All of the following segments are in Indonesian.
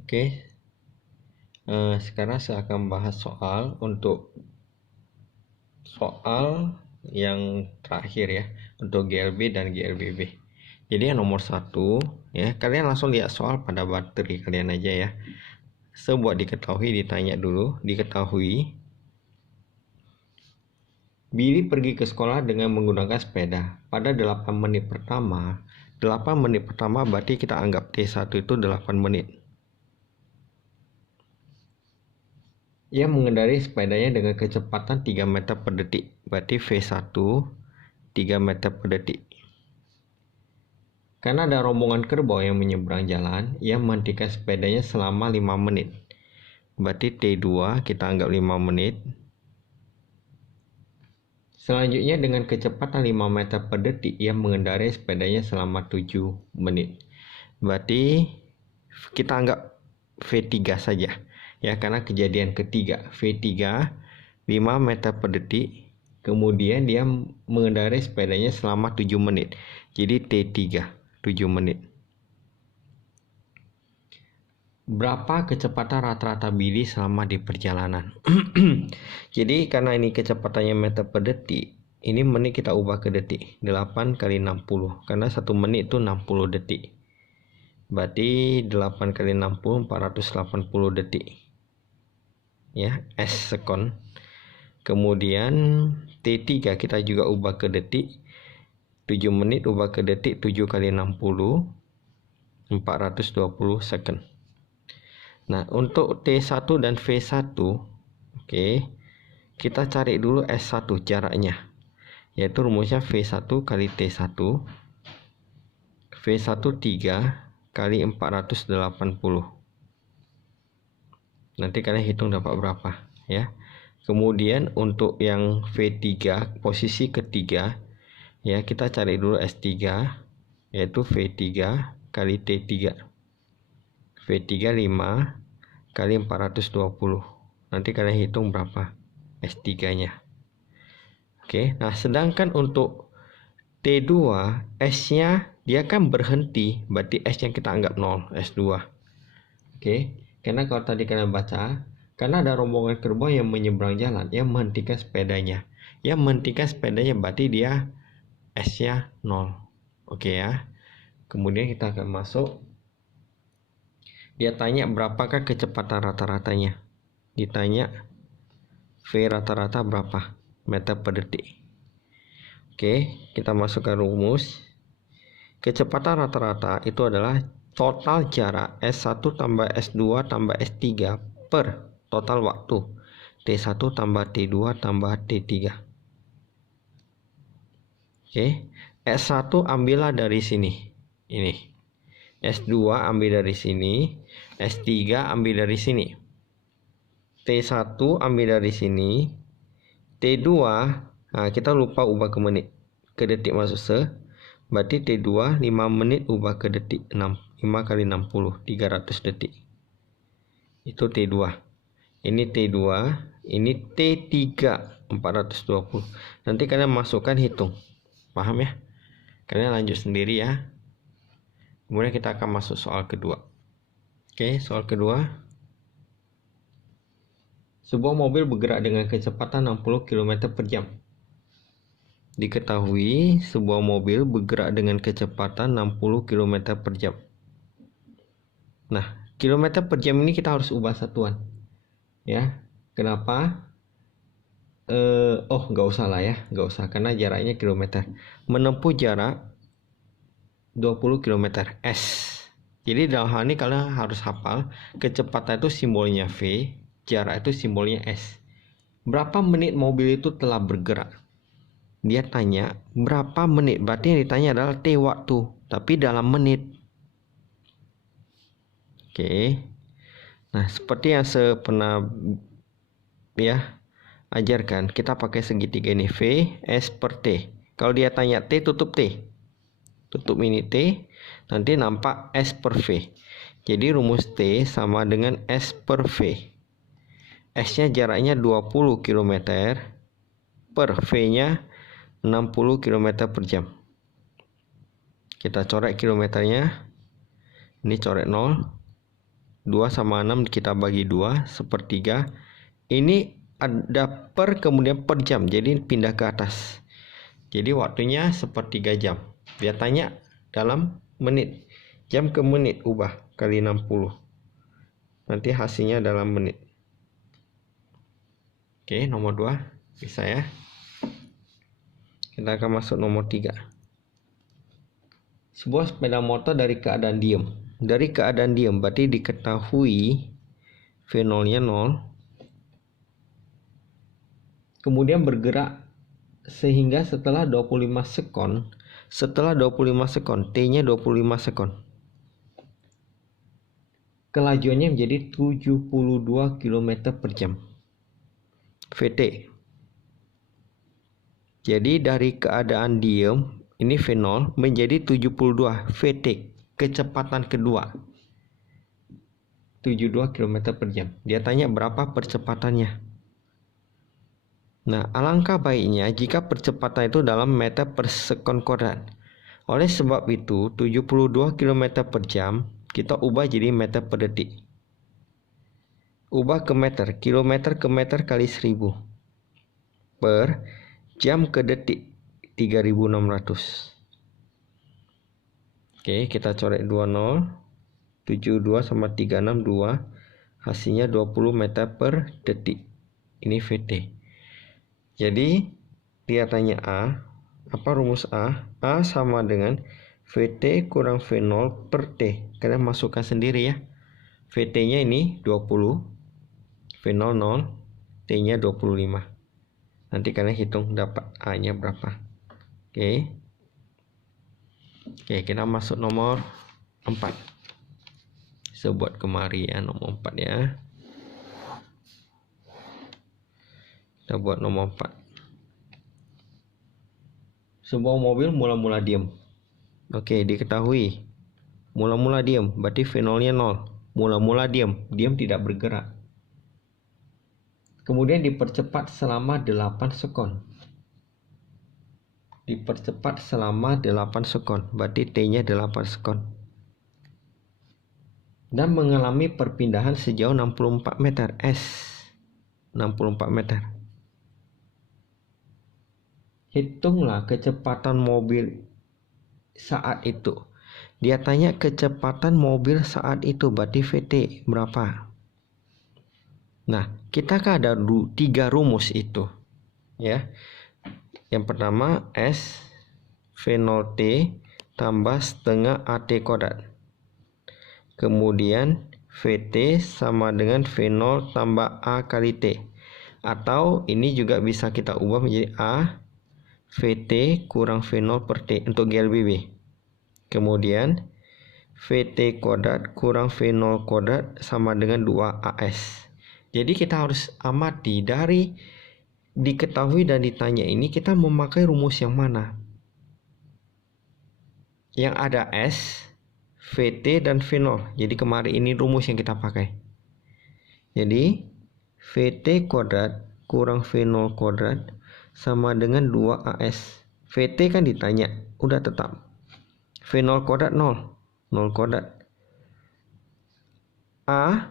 Oke, sekarang saya akan bahas soal yang terakhir ya, untuk GLB dan GLBB. Jadi yang nomor 1 ya, kalian langsung lihat soal pada bakteri kalian aja ya. Sebuah diketahui, ditanya dulu, diketahui Billy pergi ke sekolah dengan menggunakan sepeda pada 8 menit pertama. 8 menit pertama berarti kita anggap T1 itu 8 menit. Ia mengendarai sepedanya dengan kecepatan 3 meter per detik. Berarti V1 3 meter per detik. Karena ada rombongan kerbau yang menyeberang jalan, ia menghentikan sepedanya selama 5 menit. Berarti T2 kita anggap 5 menit. Selanjutnya dengan kecepatan 5 meter per detik, ia mengendarai sepedanya selama 7 menit. Berarti kita anggap V3 saja. Ya, karena kejadian ketiga, V3 5 meter per detik. Kemudian dia mengendarai sepedanya selama 7 menit. Jadi T3 7 menit. Berapa kecepatan rata-rata Billy selama di perjalanan? Jadi karena ini kecepatannya meter per detik, ini menit kita ubah ke detik. 8 kali 60. Karena 1 menit itu 60 detik. Berarti 8 kali 60 480 detik. Ya, S sekon. Kemudian T3 kita juga ubah ke detik. 7 menit ubah ke detik, 7 kali 60 420 second. Nah, untuk T1 dan V1, oke, kita cari dulu S1 jaraknya, yaitu rumusnya V1 kali T1, V1 3 kali 480. Nanti kalian hitung dapat berapa ya. Kemudian untuk yang V3 posisi ketiga ya, kita cari dulu S3, yaitu V3 kali T3. V3 5 kali 420. Nanti kalian hitung berapa S3 nya. Oke, nah sedangkan untuk T2 S nya dia kan berhenti, berarti S nya kita anggap 0, S2. Oke, karena kalau tadi kalian baca, karena ada rombongan kerbau yang menyeberang jalan, yang menghentikan sepedanya. Yang menghentikan sepedanya berarti dia S nya 0. Oke ya. Kemudian kita akan masuk. Dia tanya berapakah kecepatan rata-ratanya. Ditanya V rata-rata berapa meter per detik. Oke, kita masukkan rumus. Kecepatan rata-rata itu adalah total jarak S1 tambah S2 tambah S3 per total waktu T1 tambah T2 tambah T3. Oke, S1 ambillah dari sini. Ini. S2 ambil dari sini, S3 ambil dari sini. T1 ambil dari sini, T2 nah kita lupa ubah ke menit, ke detik maksud saya. Berarti T2 5 menit ubah ke detik 6, 5 kali 60 300 detik. Itu T2. Ini T2, ini T3 420. Nanti kalian masukkan hitung. Paham ya? Kalian lanjut sendiri ya. Kemudian kita akan masuk soal kedua. Oke, soal kedua. Sebuah mobil bergerak dengan kecepatan 60 km per jam. Diketahui sebuah mobil bergerak dengan kecepatan 60 km per jam. Nah, kilometer per jam ini kita harus ubah satuan. Ya, kenapa? Nggak usah lah ya, nggak usah karena jaraknya kilometer. Menempuh jarak 20 km S. Jadi dalam hal ini kalian harus hafal, kecepatan itu simbolnya V, jarak itu simbolnya S. Berapa menit mobil itu telah bergerak? Dia tanya berapa menit, berarti yang ditanya adalah T waktu, tapi dalam menit. Oke. Nah, seperti yang saya pernah ya ajarkan, kita pakai segitiga ini, V S per T. Kalau dia tanya T, tutup T. Tutup ini T, nanti nampak S per V. Jadi rumus T sama dengan S per V. S-nya jaraknya 20 km per V-nya 60 km per jam. Kita coret kilometernya. Ini coret 0. 2 sama 6 kita bagi 2, sepertiga. Ini ada per kemudian per jam, jadi pindah ke atas. Jadi waktunya sepertiga jam. Dia tanya dalam menit. Jam ke menit ubah kali 60. Nanti hasilnya dalam menit. Oke, nomor 2 bisa ya. Kita akan masuk nomor 3. Sebuah sepeda motor dari keadaan diam. Dari keadaan diam berarti diketahui V0-nya 0. Kemudian bergerak sehingga setelah 25 sekon, T-nya 25 sekon. Kelajuannya menjadi 72 km per jam. VT. Jadi dari keadaan diam, ini V0 menjadi 72 VT, kecepatan kedua. 72 km per jam. Dia tanya berapa percepatannya. Nah, alangkah baiknya jika percepatan itu dalam meter per sekon kuadrat. Oleh sebab itu, 72 km per jam kita ubah jadi meter per detik. Ubah ke meter, kilometer ke meter kali 1000. Per jam ke detik 3600. Oke, kita coret 20. 72 sama 362. Hasilnya 20 meter per detik. Ini VT. Jadi dia tanya A, apa rumus A? A sama dengan VT kurang V0 per T. Kalian masukkan sendiri ya. VT-nya ini 20, V0 0, T-nya 25. Nanti kalian hitung dapat A-nya berapa. Oke, kita masuk nomor 4. Saya buat kemari ya, nomor 4 ya. Kita buat nomor 4. Sebuah mobil mula-mula diam. Oke, diketahui mula-mula diam, berarti V0-nya 0. Mula-mula diam, tidak bergerak. Kemudian dipercepat selama 8 sekon. Dipercepat selama 8 sekon, berarti T-nya 8 sekon. Dan mengalami perpindahan sejauh 64 meter. S 64 meter. Hitunglah kecepatan mobil saat itu. Dia tanya kecepatan mobil saat itu, berarti VT berapa? Nah, kita kan ada 3 rumus itu. Ya. Yang pertama S V0T tambah setengah AT kuadrat. Kemudian VT sama dengan V0 tambah A kali T. Atau ini juga bisa kita ubah menjadi A VT kurang V0 per T untuk GLBB. Kemudian VT kuadrat kurang V0 kuadrat sama dengan 2AS. Jadi kita harus amati dari diketahui dan ditanya ini kita memakai rumus yang mana. Yang ada S, VT dan V0. Jadi kemarin ini rumus yang kita pakai. Jadi VT kuadrat kurang V0 kuadrat sama dengan 2AS. VT kan ditanya, udah tetap. V0 kuadrat 0. 0 kuadrat. A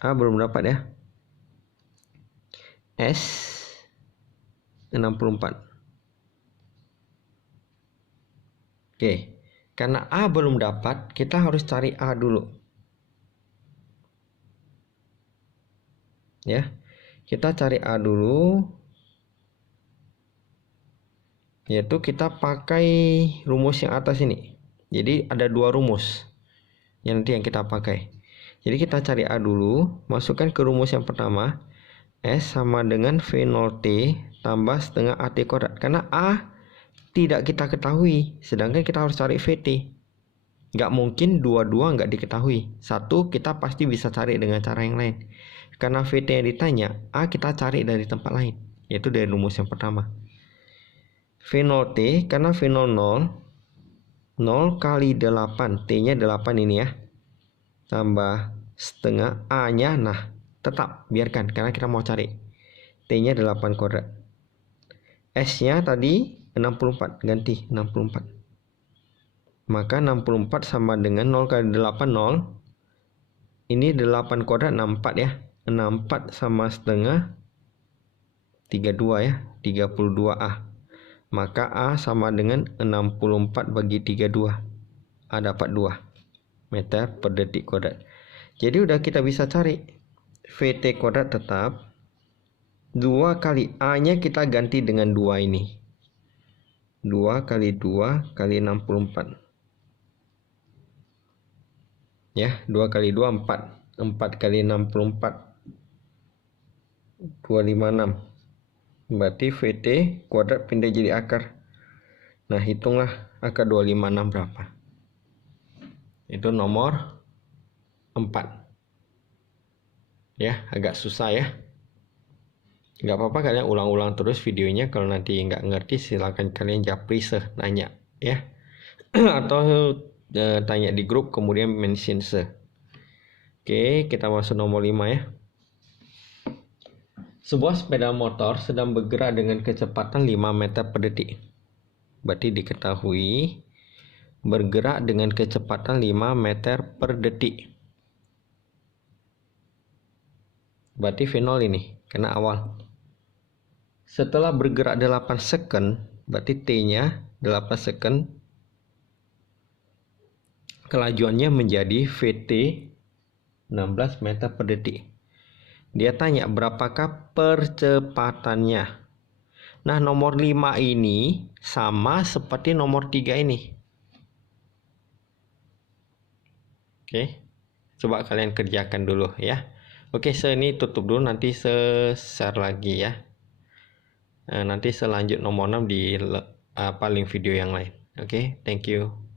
belum dapat ya. S 64. Oke, karena A belum dapat, kita harus cari A dulu. Ya. Kita cari A dulu, yaitu kita pakai rumus yang atas ini. Jadi ada 2 rumus yang nanti yang kita pakai. Jadi kita cari A dulu, masukkan ke rumus yang pertama, S sama dengan V0T tambah setengah AT kuadrat. Karena A tidak kita ketahui, sedangkan kita harus cari VT. Nggak mungkin dua-dua nggak diketahui. Satu kita pasti bisa cari dengan cara yang lain. Karena VT yang ditanya, A kita cari dari tempat lain, yaitu dari rumus yang pertama. V0T, karena V0 0, 0 kali 8, T-nya 8 ini ya. Tambah setengah A-nya, nah tetap biarkan, karena kita mau cari. T-nya 8 kuadrat. S-nya tadi 64, ganti 64. Maka 64 sama dengan 0 kali 8, 0. Ini 8 kuadrat 64 ya. 64 sama setengah 32 ya. 32A. Maka A sama dengan 64 bagi 32. A dapat 2 meter per detik kuadrat. Jadi udah kita bisa cari VT kuadrat tetap. 2 kali A-nya kita ganti dengan 2 ini. 2 kali 2 kali 64. Ya, 2 kali 2 4. 4 kali 64 256. Berarti VT kuadrat pindah jadi akar. Nah, hitunglah akar 256 berapa. Itu nomor 4. Ya, agak susah ya. Nggak apa-apa kalian ulang-ulang terus videonya. Kalau nanti nggak ngerti silakan kalian japri nanya ya. Atau tanya di grup kemudian mention Oke, kita masuk nomor 5 ya. Sebuah sepeda motor sedang bergerak dengan kecepatan 5 meter per detik. Berarti diketahui bergerak dengan kecepatan 5 meter per detik. Berarti V0 ini karena awal. Setelah bergerak 8 second, berarti T-nya 8 second, kelajuannya menjadi VT 16 meter per detik. Dia tanya berapakah percepatannya. Nah, nomor 5 ini sama seperti nomor 3 ini. Oke, coba kalian kerjakan dulu ya. Oke, ini tutup dulu, nanti share lagi ya. Nanti selanjut nomor 6 di link video yang lain. Oke, thank you.